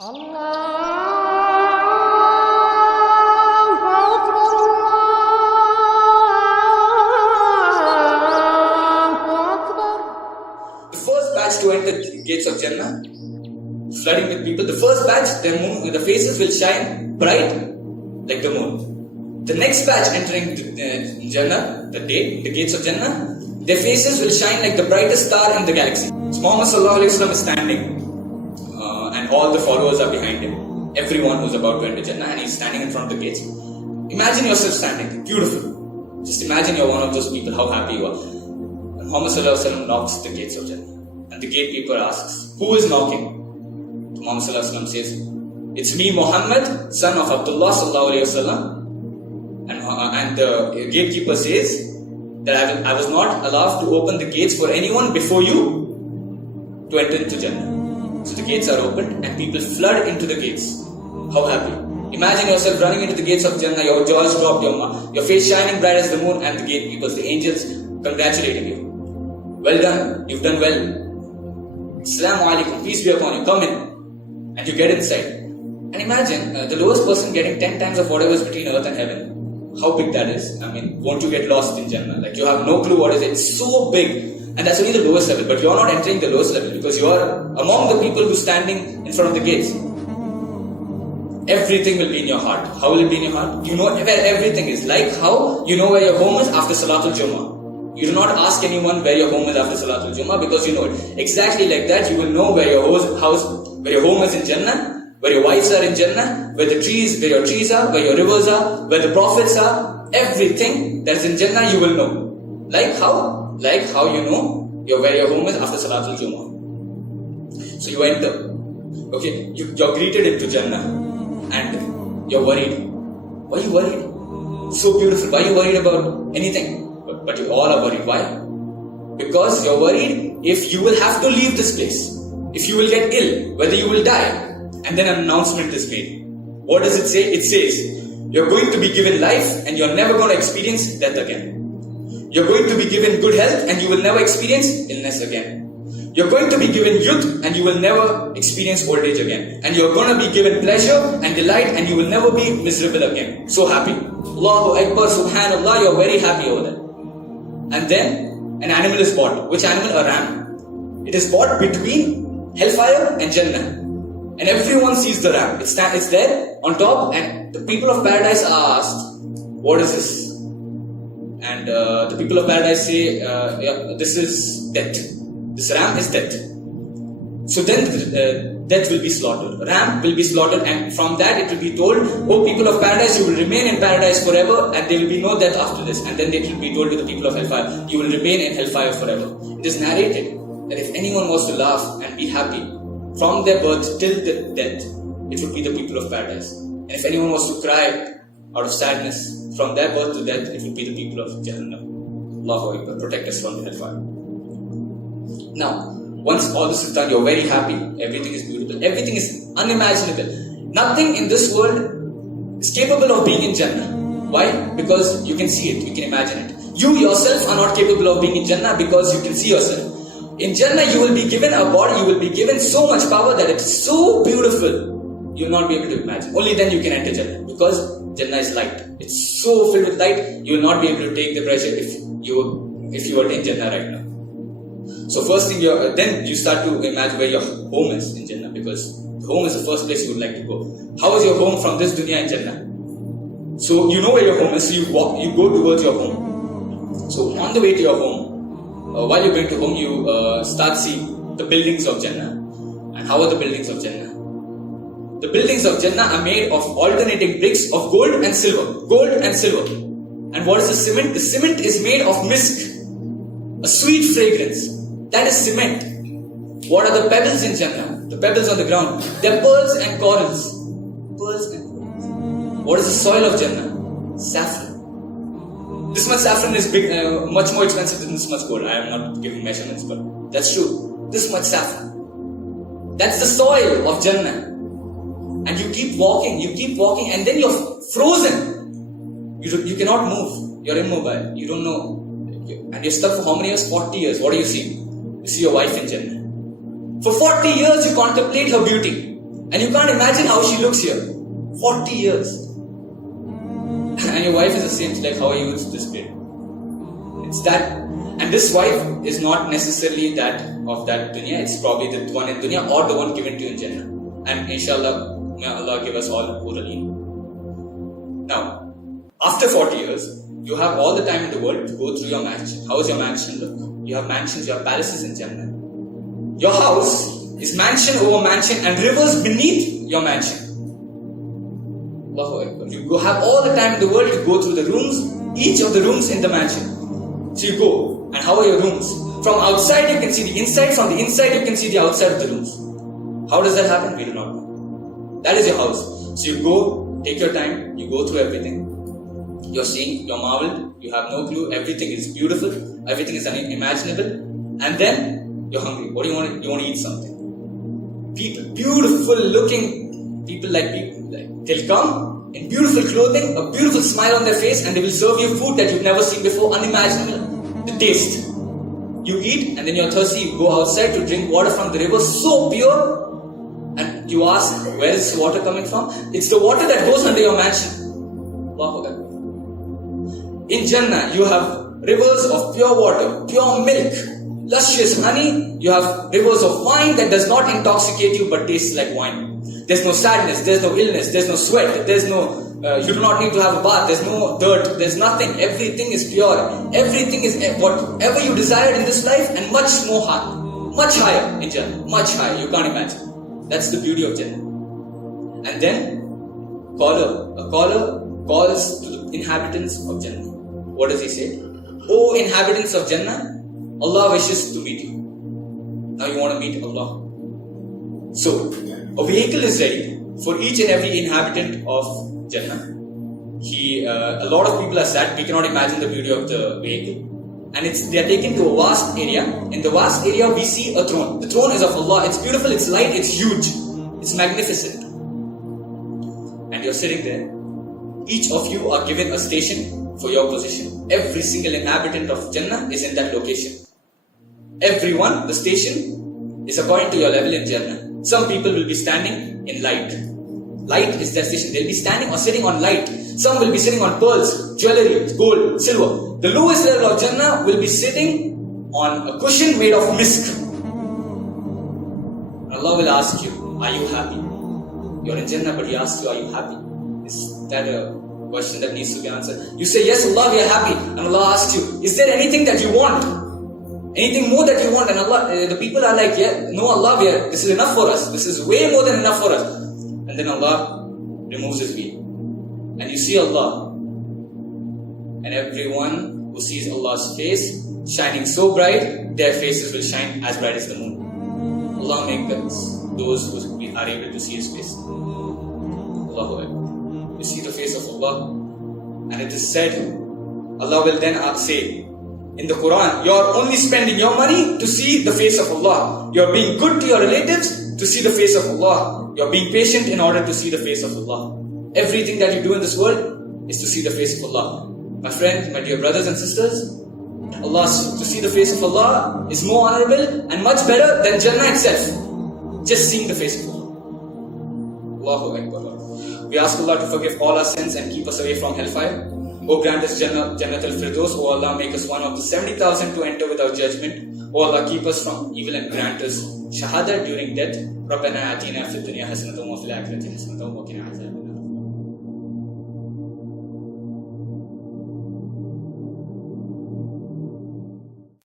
The first batch to enter the gates of Jannah, flooding with people. The first batch, the faces will shine bright like the moon. The next batch entering Jannah, the gates of Jannah, their faces will shine like the brightest star in the galaxy. So Muhammad Sallallahu Alaihi Wasallam is standing, and all the followers are behind him. Everyone who's about to enter Jannah, and he's standing in front of the gates. Imagine yourself standing, beautiful. Just imagine you're one of those people, how happy you are. And Muhammad Sallallahu Alaihi Wasallam knocks the gates of Jannah, and the gatekeeper asks, "Who is knocking?" Muhammad Sallallahu Alaihi Wasallam says, "It's me, Muhammad, son of Abdullah Sallallahu Alaihi Wasallam." And the gatekeeper says that I was not allowed to open the gates for anyone before you to enter into Jannah. So the gates are opened and people flood into the gates. How happy. Imagine yourself running into the gates of Jannah, your jaws dropped, your face shining bright as the moon, and the gatekeepers, the angels, congratulating you. Well done, you've done well. Assalamu alaikum, peace be upon you, come in. And you get inside. And imagine the lowest person getting 10 times of whatever is between earth and heaven. How big that is. I mean, won't you get lost in Jannah? Like, you have no clue what is it. It's so big. And that's only the lowest level. But you're not entering the lowest level because you are among the people who are standing in front of the gates. Everything will be in your heart. How will it be in your heart? You know where everything is. Like how you know where your home is after Salatul Jummah. You do not ask anyone where your home is after Salatul Jummah because you know it. Exactly like that, you will know where your home is in Jannah, where your wives are in Jannah, where your trees are, where your rivers are, where the prophets are. Everything that is in Jannah you will know. Like how? Like how you know where your home is after Salatul Jummah. So you enter. Okay, you're greeted into Jannah and you're worried. Why are you worried? So beautiful. Why are you worried about anything? But you all are worried. Why? Because you're worried if you will have to leave this place. If you will get ill, whether you will die. And then an announcement is made. What does it say? It says, you're going to be given life and you're never going to experience death again. You're going to be given good health and you will never experience illness again. You're going to be given youth and you will never experience old age again. And you're going to be given pleasure and delight and you will never be miserable again. So happy. Allahu Akbar, Subhanallah, you're very happy over there. And then an animal is bought. Which animal? A ram. It is bought between hellfire and Jannah. And everyone sees the ram. It's there on top, and the people of paradise are asked, "What is this?" And the people of paradise say, "This is death. This ram is death." So then death will be slaughtered. Ram will be slaughtered, and from that it will be told, "Oh, people of paradise, you will remain in paradise forever, and there will be no death after this." And then it will be told to the people of hellfire, "You will remain in hellfire forever." It is narrated that if anyone was to laugh and be happy from their birth till the death, it would be the people of paradise. And if anyone was to cry out of sadness from their birth to death, it would be the people of Jahannam. Allahu Akbar, protect us from the hellfire. Now, once all this is done, you're very happy, everything is beautiful, everything is unimaginable. Nothing in this world is capable of being in Jannah. Why? Because you can see it, you can imagine it. You yourself are not capable of being in Jannah because you can see yourself. In Jannah, you will be given a body, you will be given so much power that it's so beautiful, you will not be able to imagine. Only then you can enter Jannah, because Jannah is light. It's so filled with light, you will not be able to take the pressure if you were in Jannah right now. So first thing, then you start to imagine where your home is in Jannah, because home is the first place you would like to go. How is your home from this dunya in Jannah? So you know where your home is, so you go towards your home. So on the way to your home, while you're going to home, you start seeing the buildings of Jannah. And how are the buildings of Jannah? The buildings of Jannah are made of alternating bricks of gold and silver. Gold and silver. And what is the cement? The cement is made of misk, a sweet fragrance. That is cement. What are the pebbles in Jannah? The pebbles on the ground. They're pearls and corals. Pearls and corals. What is the soil of Jannah? Saffron. This much saffron is much more expensive than this much gold. I am not giving measurements, but that's true. This much saffron. That's the soil of Jannah. And you keep walking, and then you're frozen. You cannot move. You're immobile. You don't know. And you're stuck for how many years? 40 years. What do you see? You see your wife in Jannah. For 40 years you contemplate her beauty. And you can't imagine how she looks here. 40 years. And your wife is the same. It's like, how are you with this babe? It's that. And this wife is not necessarily that of that dunya. It's probably the one in dunya or the one given to you in Jannah. And inshallah, may Allah give us all Qur'an. Now, after 40 years, you have all the time in the world to go through your mansion. How is your mansion look? You have mansions, you have palaces in Jannah. Your house is mansion over mansion and rivers beneath your mansion. Allahu Akbar. You have all the time in the world to go through the rooms, each of the rooms in the mansion. So you go, and how are your rooms? From outside you can see the inside, from the inside you can see the outside of the rooms. How does that happen? We do not know. That is your house. So you go, take your time, you go through everything. You're seeing, you're marveled, you have no clue, everything is beautiful, everything is unimaginable, and then you're hungry. What do you want? You want to eat something. People, beautiful looking people, they'll come in beautiful clothing, a beautiful smile on their face, and they will serve you food that you've never seen before, unimaginable. The taste. You eat, and then you're thirsty, you go outside to drink water from the river, so pure, and you ask, where is this water coming from? It's the water that goes under your mansion. Allahu Akbar. In Jannah, you have rivers of pure water, pure milk, luscious honey. You have rivers of wine that does not intoxicate you but tastes like wine. There's no sadness, there's no illness, there's no sweat, there's no, you do not need to have a bath, there's no dirt, there's nothing. Everything is pure. Everything is whatever you desired in this life and much more high, much higher in Jannah, much higher. You can't imagine. That's the beauty of Jannah. And then, a caller calls to the inhabitants of Jannah. What does he say? O inhabitants of Jannah, Allah wishes to meet you. Now you want to meet Allah. So, a vehicle is ready for each and every inhabitant of Jannah. A lot of people are sad. We cannot imagine the beauty of the vehicle. And they are taken to a vast area. In the vast area, we see a throne. The throne is of Allah. It's beautiful, it's light, it's huge. It's magnificent. And you're sitting there. Each of you are given a station for your position. Every single inhabitant of Jannah is in that location. Everyone, the station is according to your level in Jannah. Some people will be standing in light. Light is their station. They'll be standing or sitting on light. Some will be sitting on pearls, jewelry, gold, silver. The lowest level of Jannah will be sitting on a cushion made of misk. Allah will ask you, are you happy? You're in Jannah, but He asks you, are you happy? Is that a question that needs to be answered? You say, yes, Allah, we are happy. And Allah asks you, is there anything that you want? Anything more that you want? And Allah, the people are like, yeah, no, Allah, this is enough for us. This is way more than enough for us. And then Allah removes His veil. And you see Allah. And everyone who sees Allah's face shining so bright, their faces will shine as bright as the moon. Allah make us those who are able to see His face. Allahu Akbar. You see the face of Allah. And it is said, Allah will then say, in the Quran, you're only spending your money to see the face of Allah. You're being good to your relatives to see the face of Allah. You're being patient in order to see the face of Allah. Everything that you do in this world is to see the face of Allah. My friends, my dear brothers and sisters, to see the face of Allah is more honorable and much better than Jannah itself. Just seeing the face of Allah. Allahu Akbar. We ask Allah to forgive all our sins and keep us away from hellfire. O grant us Jannat al-Firdaus. O Allah, make us one of the 70,000 to enter without judgment. O Allah, keep us from evil and grant us shahada during death. رَبَّنَا آتِنَا فِي الدُّنْيَا حَسَنَةً وَفِي الْآخِرَةِ حَسَنَةً وَقِنَا عَذَابَ